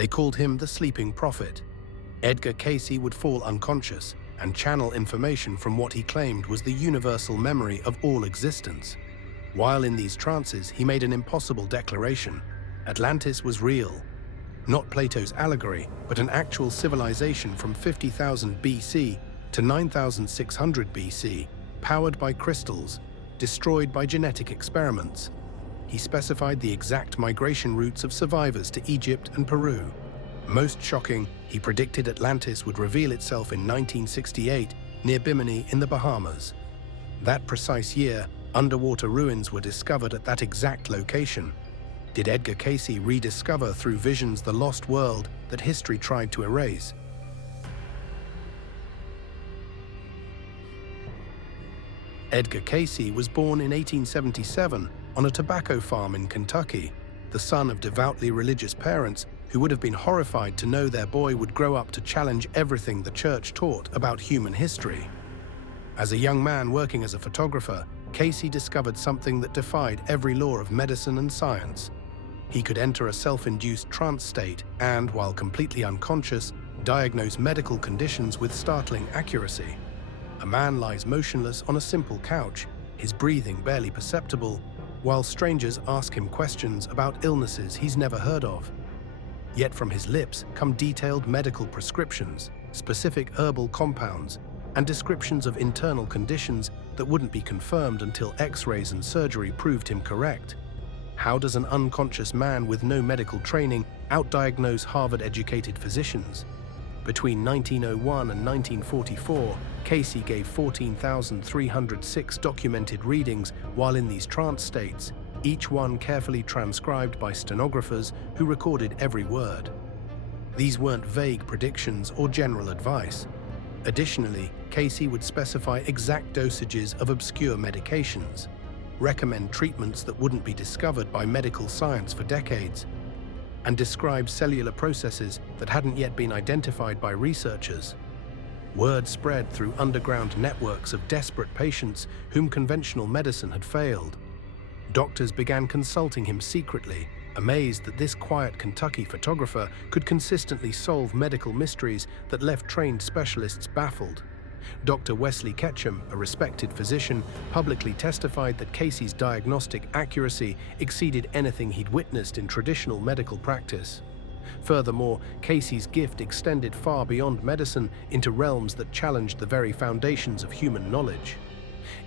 They called him the sleeping prophet. Edgar Cayce would fall unconscious and channel information from what he claimed was the universal memory of all existence. While in these trances, he made an impossible declaration: Atlantis was real. Not Plato's allegory, but an actual civilization from 50,000 BC to 9,600 BC, powered by crystals, destroyed by genetic experiments. He specified the exact migration routes of survivors to Egypt and Peru. Most shocking, he predicted Atlantis would reveal itself in 1968 near Bimini in the Bahamas. That precise year, underwater ruins were discovered at that exact location. Did Edgar Cayce rediscover through visions the lost world that history tried to erase? Edgar Cayce was born in 1877 on a tobacco farm in Kentucky, the son of devoutly religious parents who would have been horrified to know their boy would grow up to challenge everything the church taught about human history. As a young man working as a photographer, Cayce discovered something that defied every law of medicine and science. He could enter a self-induced trance state and, while completely unconscious, diagnose medical conditions with startling accuracy. A man lies motionless on a simple couch, his breathing barely perceptible, while strangers ask him questions about illnesses he's never heard of. Yet from his lips come detailed medical prescriptions, specific herbal compounds, and descriptions of internal conditions that wouldn't be confirmed until X-rays and surgery proved him correct. How does an unconscious man with no medical training outdiagnose Harvard-educated physicians? Between 1901 and 1944, Cayce gave 14,306 documented readings while in these trance states, each one carefully transcribed by stenographers who recorded every word. These weren't vague predictions or general advice. Additionally, Cayce would specify exact dosages of obscure medications, recommend treatments that wouldn't be discovered by medical science for decades, and describe cellular processes that hadn't yet been identified by researchers. Word spread through underground networks of desperate patients whom conventional medicine had failed. Doctors began consulting him secretly, amazed that this quiet Kentucky photographer could consistently solve medical mysteries that left trained specialists baffled. Dr. Wesley Ketchum, a respected physician, publicly testified that Cayce's diagnostic accuracy exceeded anything he'd witnessed in traditional medical practice. Furthermore, Cayce's gift extended far beyond medicine into realms that challenged the very foundations of human knowledge.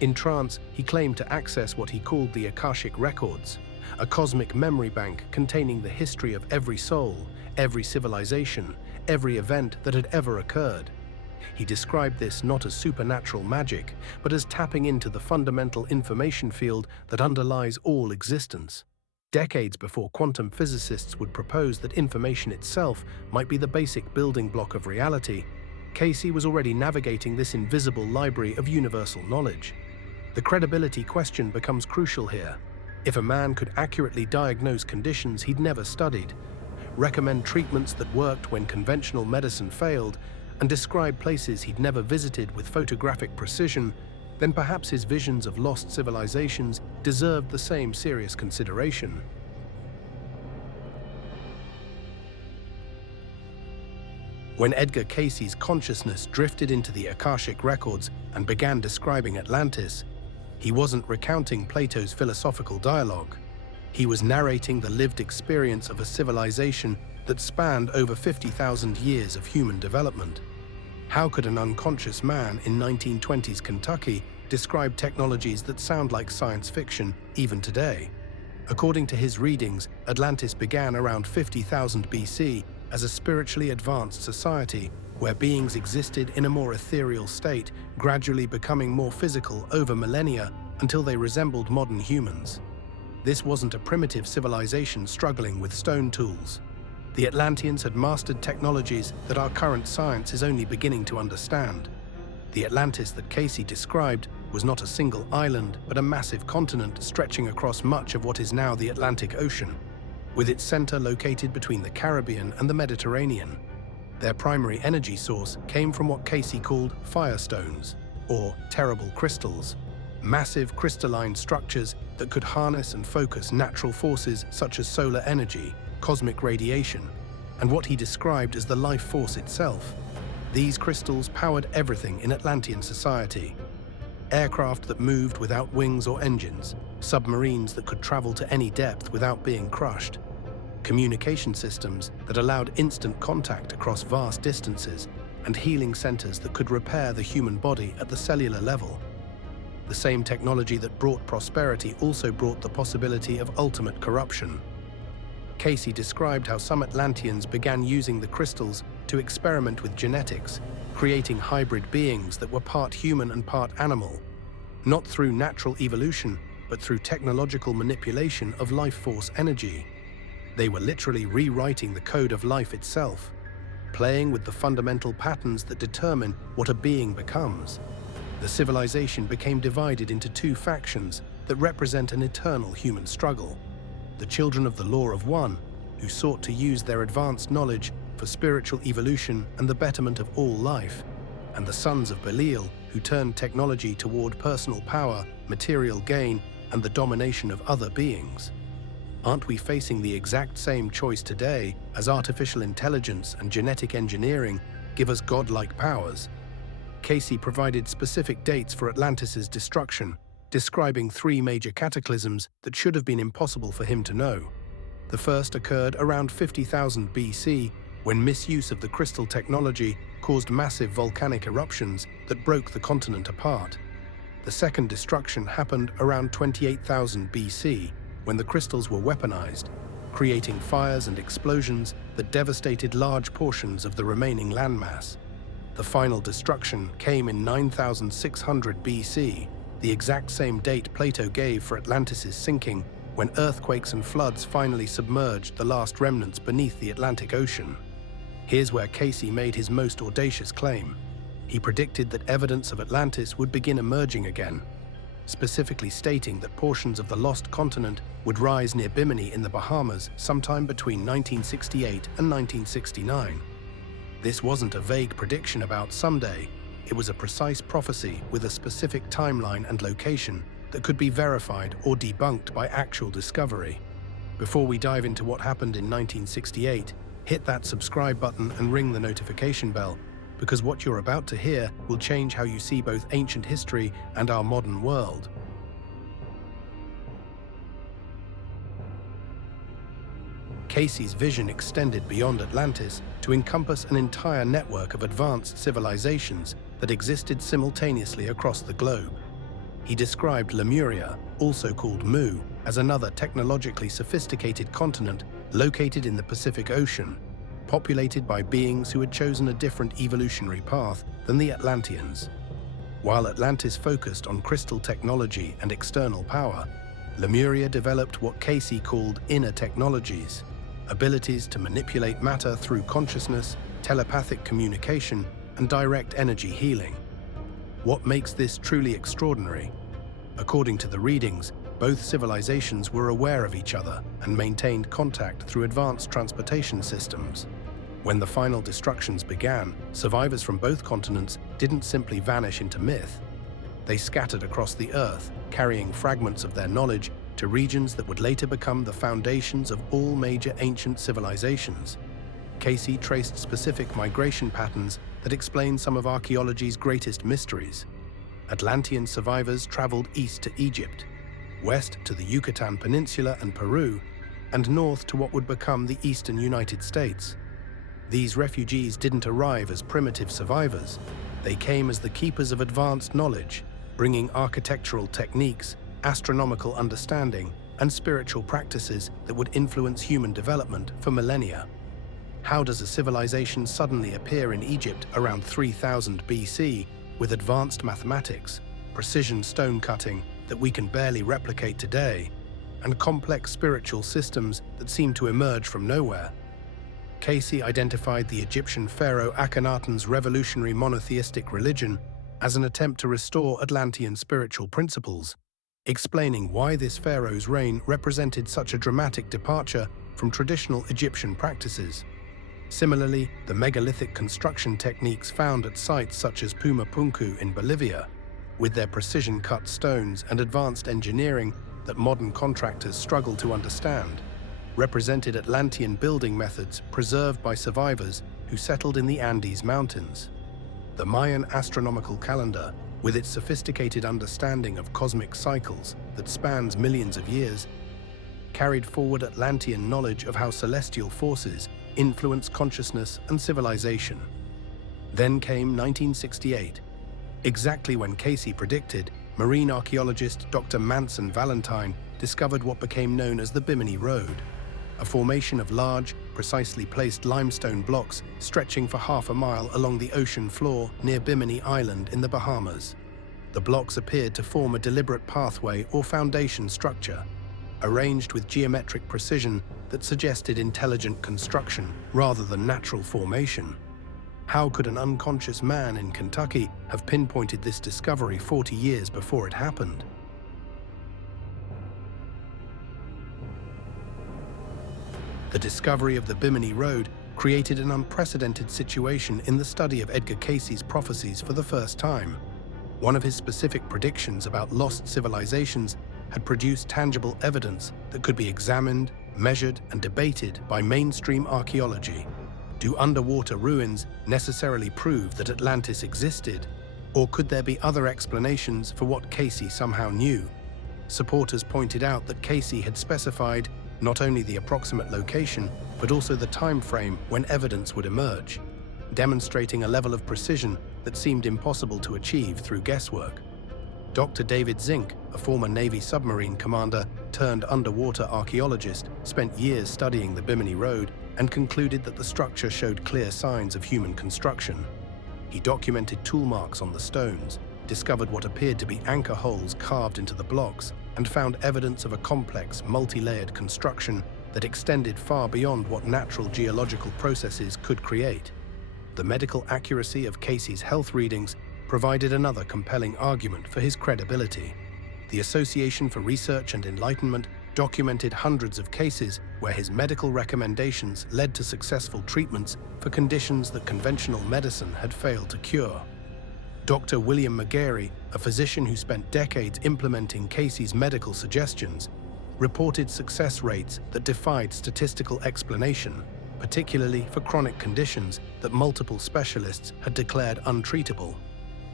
In trance, he claimed to access what he called the Akashic records, a cosmic memory bank containing the history of every soul, every civilization, every event that had ever occurred. He described this not as supernatural magic, but as tapping into the fundamental information field that underlies all existence. Decades before quantum physicists would propose that information itself might be the basic building block of reality, Cayce was already navigating this invisible library of universal knowledge. The credibility question becomes crucial here. If a man could accurately diagnose conditions he'd never studied, recommend treatments that worked when conventional medicine failed, and describe places he'd never visited with photographic precision, then perhaps his visions of lost civilizations deserved the same serious consideration. When Edgar Cayce's consciousness drifted into the Akashic records and began describing Atlantis, he wasn't recounting Plato's philosophical dialogue. He was narrating the lived experience of a civilization that spanned over 50,000 years of human development. How could an unconscious man in 1920s Kentucky describe technologies that sound like science fiction even today? According to his readings, Atlantis began around 50,000 BC as a spiritually advanced society where beings existed in a more ethereal state, gradually becoming more physical over millennia until they resembled modern humans. This wasn't a primitive civilization struggling with stone tools. The Atlanteans had mastered technologies that our current science is only beginning to understand. The Atlantis that Cayce described was not a single island, but a massive continent stretching across much of what is now the Atlantic Ocean, with its center located between the Caribbean and the Mediterranean. Their primary energy source came from what Cayce called firestones, or terrible crystals, massive crystalline structures that could harness and focus natural forces such as solar energy, cosmic radiation, and what he described as the life force itself. These crystals powered everything in Atlantean society. Aircraft that moved without wings or engines, submarines that could travel to any depth without being crushed, communication systems that allowed instant contact across vast distances, and healing centers that could repair the human body at the cellular level. The same technology that brought prosperity also brought the possibility of ultimate corruption. Cayce described how some Atlanteans began using the crystals to experiment with genetics, creating hybrid beings that were part human and part animal, not through natural evolution, but through technological manipulation of life force energy. They were literally rewriting the code of life itself, playing with the fundamental patterns that determine what a being becomes. The civilization became divided into two factions that represent an eternal human struggle: the children of the Law of One, who sought to use their advanced knowledge for spiritual evolution and the betterment of all life, and the sons of Belial, who turned technology toward personal power, material gain, and the domination of other beings. Aren't we facing the exact same choice today as artificial intelligence and genetic engineering give us godlike powers? Cayce provided specific dates for Atlantis' destruction, describing three major cataclysms that should have been impossible for him to know. The first occurred around 50,000 BC, when misuse of the crystal technology caused massive volcanic eruptions that broke the continent apart. The second destruction happened around 28,000 BC, when the crystals were weaponized, creating fires and explosions that devastated large portions of the remaining landmass. The final destruction came in 9,600 BC, the exact same date Plato gave for Atlantis' sinking, when earthquakes and floods finally submerged the last remnants beneath the Atlantic Ocean. Here's where Cayce made his most audacious claim. He predicted that evidence of Atlantis would begin emerging again, specifically stating that portions of the lost continent would rise near Bimini in the Bahamas sometime between 1968 and 1969. This wasn't a vague prediction about someday, it was a precise prophecy with a specific timeline and location that could be verified or debunked by actual discovery. Before we dive into what happened in 1968, hit that subscribe button and ring the notification bell, because what you're about to hear will change how you see both ancient history and our modern world. Cayce's vision extended beyond Atlantis to encompass an entire network of advanced civilizations that existed simultaneously across the globe. He described Lemuria, also called Mu, as another technologically sophisticated continent located in the Pacific Ocean, populated by beings who had chosen a different evolutionary path than the Atlanteans. While Atlantis focused on crystal technology and external power, Lemuria developed what Cayce called inner technologies, abilities to manipulate matter through consciousness, telepathic communication, and direct energy healing. What makes this truly extraordinary? According to the readings, both civilizations were aware of each other and maintained contact through advanced transportation systems. When the final destructions began, survivors from both continents didn't simply vanish into myth. They scattered across the Earth, carrying fragments of their knowledge to regions that would later become the foundations of all major ancient civilizations. Cayce traced specific migration patterns that explain some of archaeology's greatest mysteries. Atlantean survivors traveled east to Egypt, west to the Yucatan Peninsula and Peru, and north to what would become the eastern United States. These refugees didn't arrive as primitive survivors. They came as the keepers of advanced knowledge, bringing architectural techniques, astronomical understanding, and spiritual practices that would influence human development for millennia. How does a civilization suddenly appear in Egypt around 3000 BC with advanced mathematics, precision stone cutting that we can barely replicate today, and complex spiritual systems that seem to emerge from nowhere? Cayce identified the Egyptian pharaoh Akhenaten's revolutionary monotheistic religion as an attempt to restore Atlantean spiritual principles, explaining why this pharaoh's reign represented such a dramatic departure from traditional Egyptian practices. Similarly, the megalithic construction techniques found at sites such as Pumapunku in Bolivia, with their precision-cut stones and advanced engineering that modern contractors struggle to understand, represented Atlantean building methods preserved by survivors who settled in the Andes Mountains. The Mayan astronomical calendar, with its sophisticated understanding of cosmic cycles that spans millions of years, carried forward Atlantean knowledge of how celestial forces influence consciousness and civilization. Then came 1968, exactly when Cayce predicted. Marine archaeologist Dr. Manson Valentine discovered what became known as the Bimini Road, a formation of large, precisely placed limestone blocks stretching for half a mile along the ocean floor near Bimini Island in the Bahamas. The blocks appeared to form a deliberate pathway or foundation structure, arranged with geometric precision that suggested intelligent construction rather than natural formation. How could an unconscious man in Kentucky have pinpointed this discovery 40 years before it happened? The discovery of the Bimini Road created an unprecedented situation in the study of Edgar Cayce's prophecies for the first time. One of his specific predictions about lost civilizations had produced tangible evidence that could be examined, measured, and debated by mainstream archaeology. Do underwater ruins necessarily prove that Atlantis existed? Or could there be other explanations for what Cayce somehow knew? Supporters pointed out that Cayce had specified not only the approximate location, but also the time frame when evidence would emerge, demonstrating a level of precision that seemed impossible to achieve through guesswork. Dr. David Zink, a former Navy submarine commander turned underwater archaeologist, spent years studying the Bimini Road and concluded that the structure showed clear signs of human construction. He documented tool marks on the stones, discovered what appeared to be anchor holes carved into the blocks, and found evidence of a complex, multi-layered construction that extended far beyond what natural geological processes could create. The medical accuracy of Cayce's health readings provided another compelling argument for his credibility. The Association for Research and Enlightenment documented hundreds of cases where his medical recommendations led to successful treatments for conditions that conventional medicine had failed to cure. Dr. William McGarry, a physician who spent decades implementing Cayce's medical suggestions, reported success rates that defied statistical explanation, particularly for chronic conditions that multiple specialists had declared untreatable.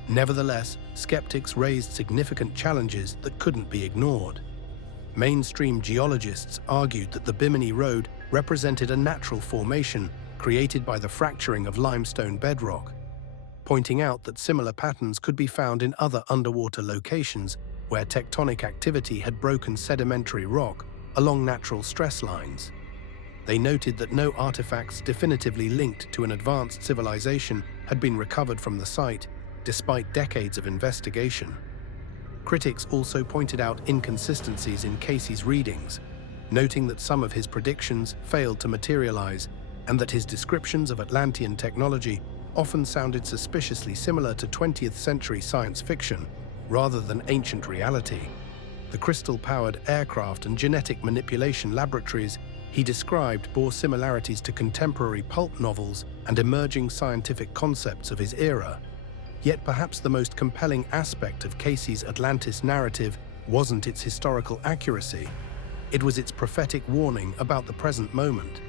Nevertheless, skeptics raised significant challenges that couldn't be ignored. Mainstream geologists argued that the Bimini Road represented a natural formation created by the fracturing of limestone bedrock, pointing out that similar patterns could be found in other underwater locations where tectonic activity had broken sedimentary rock along natural stress lines. They noted that no artifacts definitively linked to an advanced civilization had been recovered from the site, despite decades of investigation. Critics also pointed out inconsistencies in Cayce's readings, noting that some of his predictions failed to materialize and that his descriptions of Atlantean technology often sounded suspiciously similar to 20th century science fiction rather than ancient reality. The crystal-powered aircraft and genetic manipulation laboratories he described bore similarities to contemporary pulp novels and emerging scientific concepts of his era. Yet perhaps the most compelling aspect of Cayce's Atlantis narrative wasn't its historical accuracy. It was its prophetic warning about the present moment.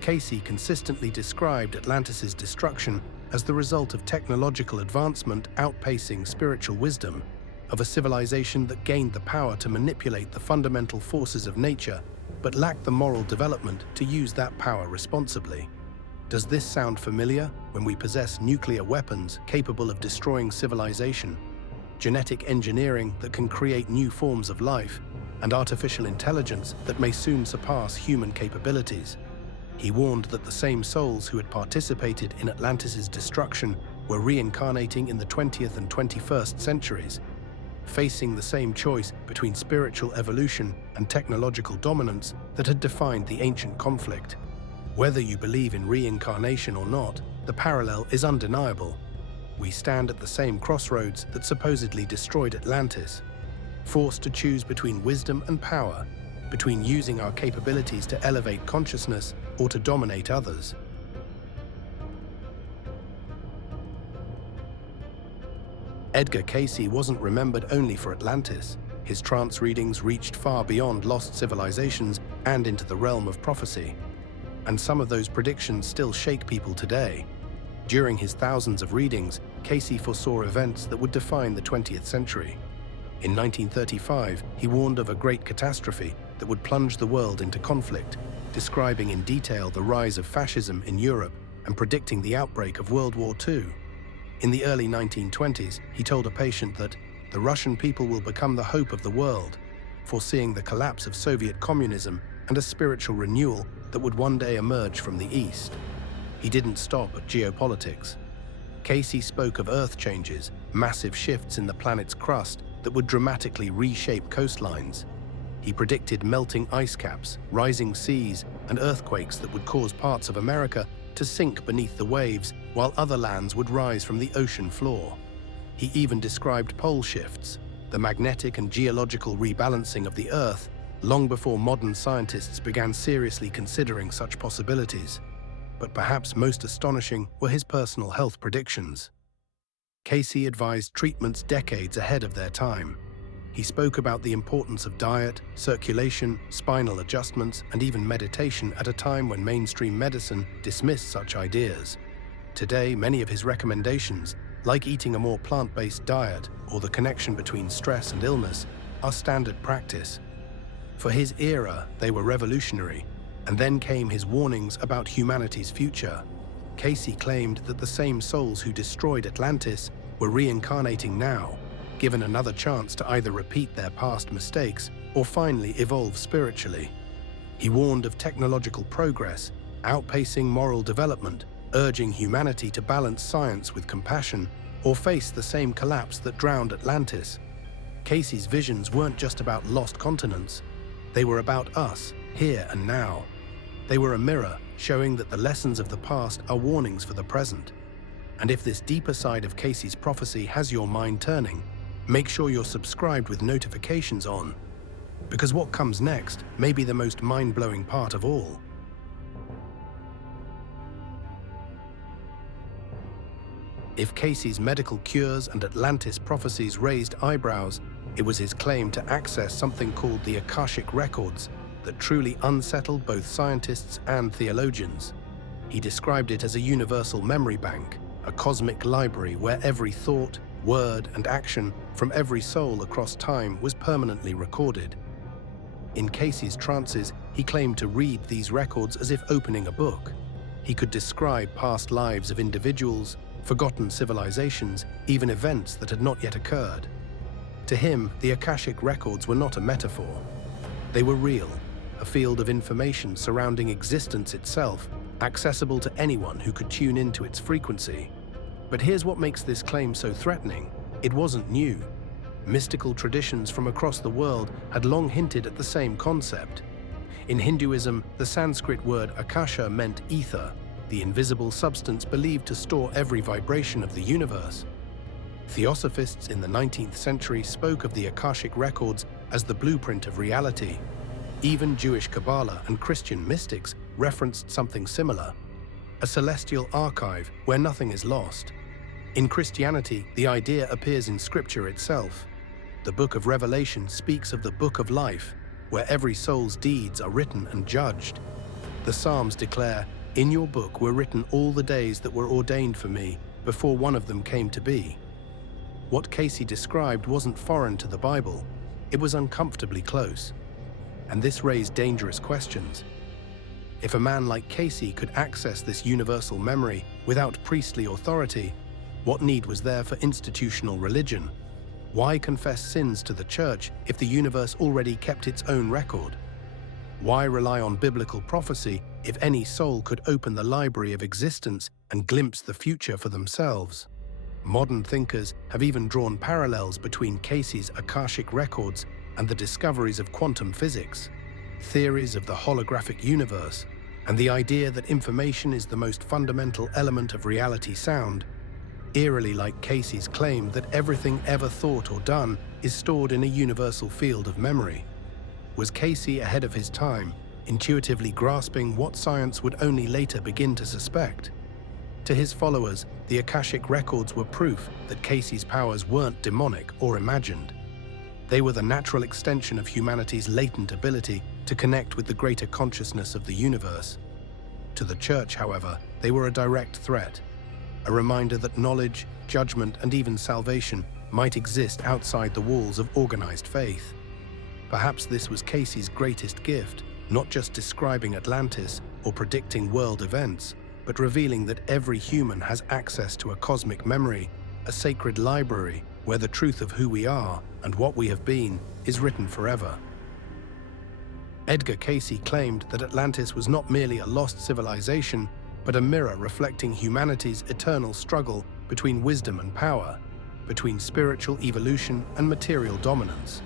Cayce consistently described Atlantis's destruction as the result of technological advancement outpacing spiritual wisdom, of a civilization that gained the power to manipulate the fundamental forces of nature, but lacked the moral development to use that power responsibly. Does this sound familiar when we possess nuclear weapons capable of destroying civilization, genetic engineering that can create new forms of life, and artificial intelligence that may soon surpass human capabilities? He warned that the same souls who had participated in Atlantis's destruction were reincarnating in the 20th and 21st centuries, facing the same choice between spiritual evolution and technological dominance that had defined the ancient conflict. Whether you believe in reincarnation or not, the parallel is undeniable. We stand at the same crossroads that supposedly destroyed Atlantis, forced to choose between wisdom and power, between using our capabilities to elevate consciousness or to dominate others. Edgar Cayce wasn't remembered only for Atlantis. His trance readings reached far beyond lost civilizations and into the realm of prophecy. And some of those predictions still shake people today. During his thousands of readings, Cayce foresaw events that would define the 20th century. In 1935, he warned of a great catastrophe that would plunge the world into conflict, describing in detail the rise of fascism in Europe and predicting the outbreak of World War II. In the early 1920s, he told a patient that the Russian people will become the hope of the world, foreseeing the collapse of Soviet communism and a spiritual renewal that would one day emerge from the East. He didn't stop at geopolitics. Cayce spoke of earth changes, massive shifts in the planet's crust that would dramatically reshape coastlines. He predicted melting ice caps, rising seas, and earthquakes that would cause parts of America to sink beneath the waves, while other lands would rise from the ocean floor. He even described pole shifts, the magnetic and geological rebalancing of the Earth, long before modern scientists began seriously considering such possibilities. But perhaps most astonishing were his personal health predictions. Cayce advised treatments decades ahead of their time. He spoke about the importance of diet, circulation, spinal adjustments, and even meditation at a time when mainstream medicine dismissed such ideas. Today, many of his recommendations, like eating a more plant-based diet or the connection between stress and illness, are standard practice. For his era, they were revolutionary, and then came his warnings about humanity's future. Cayce claimed that the same souls who destroyed Atlantis were reincarnating now, given another chance to either repeat their past mistakes or finally evolve spiritually. He warned of technological progress, outpacing moral development, urging humanity to balance science with compassion or face the same collapse that drowned Atlantis. Cayce's visions weren't just about lost continents. They were about us, here and now. They were a mirror showing that the lessons of the past are warnings for the present. And if this deeper side of Cayce's prophecy has your mind turning, make sure you're subscribed with notifications on, because what comes next may be the most mind-blowing part of all. If Cayce's medical cures and Atlantis prophecies raised eyebrows, it was his claim to access something called the Akashic records that truly unsettled both scientists and theologians. He described it as a universal memory bank, a cosmic library where every thought, word, and action from every soul across time was permanently recorded. In Cayce's trances, he claimed to read these records as if opening a book. He could describe past lives of individuals, forgotten civilizations, even events that had not yet occurred. To him, the Akashic records were not a metaphor. They were real, a field of information surrounding existence itself, accessible to anyone who could tune into its frequency. But here's what makes this claim so threatening. It wasn't new. Mystical traditions from across the world had long hinted at the same concept. In Hinduism, the Sanskrit word akasha meant ether, the invisible substance believed to store every vibration of the universe. Theosophists in the 19th century spoke of the Akashic records as the blueprint of reality. Even Jewish Kabbalah and Christian mystics referenced something similar, a celestial archive where nothing is lost. In Christianity, the idea appears in Scripture itself. The Book of Revelation speaks of the Book of Life, where every soul's deeds are written and judged. The Psalms declare, "In your book were written all the days that were ordained for me, before one of them came to be." What Cayce described wasn't foreign to the Bible. It was uncomfortably close. And this raised dangerous questions. If a man like Cayce could access this universal memory without priestly authority, what need was there for institutional religion? Why confess sins to the church if the universe already kept its own record? Why rely on biblical prophecy if any soul could open the library of existence and glimpse the future for themselves? Modern thinkers have even drawn parallels between Cayce's Akashic records and the discoveries of quantum physics, theories of the holographic universe, and the idea that information is the most fundamental element of reality sound, eerily like Cayce's claim that everything ever thought or done is stored in a universal field of memory. Was Cayce ahead of his time, intuitively grasping what science would only later begin to suspect? To his followers, the Akashic records were proof that Cayce's powers weren't demonic or imagined. They were the natural extension of humanity's latent ability to connect with the greater consciousness of the universe. To the Church, however, they were a direct threat, a reminder that knowledge, judgment, and even salvation might exist outside the walls of organized faith. Perhaps this was Cayce's greatest gift, not just describing Atlantis or predicting world events, but revealing that every human has access to a cosmic memory, a sacred library where the truth of who we are and what we have been is written forever. Edgar Cayce claimed that Atlantis was not merely a lost civilization, but a mirror reflecting humanity's eternal struggle between wisdom and power, between spiritual evolution and material dominance.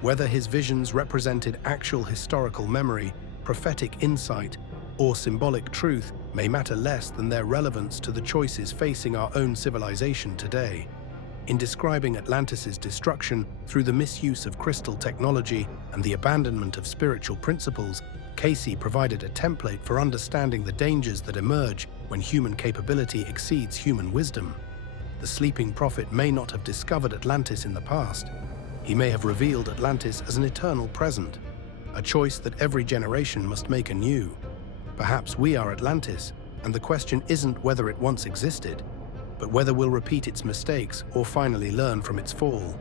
Whether his visions represented actual historical memory, prophetic insight, or symbolic truth may matter less than their relevance to the choices facing our own civilization today. In describing Atlantis's destruction through the misuse of crystal technology and the abandonment of spiritual principles, Cayce provided a template for understanding the dangers that emerge when human capability exceeds human wisdom. The sleeping prophet may not have discovered Atlantis in the past. He may have revealed Atlantis as an eternal present, a choice that every generation must make anew. Perhaps we are Atlantis, and the question isn't whether it once existed, but whether we'll repeat its mistakes or finally learn from its fall.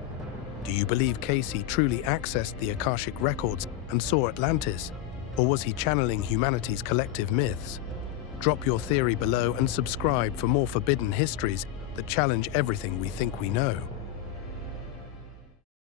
Do you believe Cayce truly accessed the Akashic records and saw Atlantis, or was he channeling humanity's collective myths? Drop your theory below and subscribe for more forbidden histories that challenge everything we think we know.